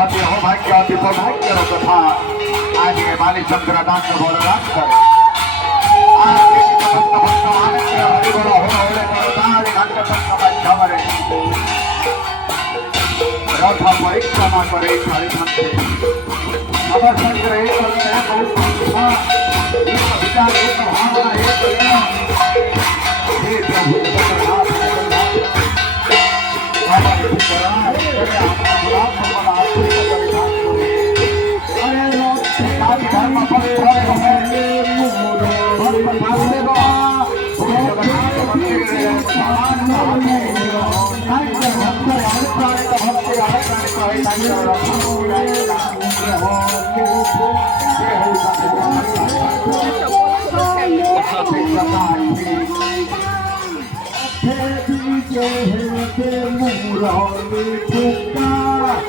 अति अहोभाग्य अति सौभाग्यर कथा आज के बाली चंद्रदास बलदान करे आज के समस्त भक्त आनंद हरिबल हो होले करताली घंट तक माध्यमरे रथ परिक्रमा करे काली भक्ति अवसर करे करते बहुत संस्था एक विचार एक भावना एक प्रेम हे प्रभु जगन्नाथ हमारे विचार करे आप धर्म पर मुरारी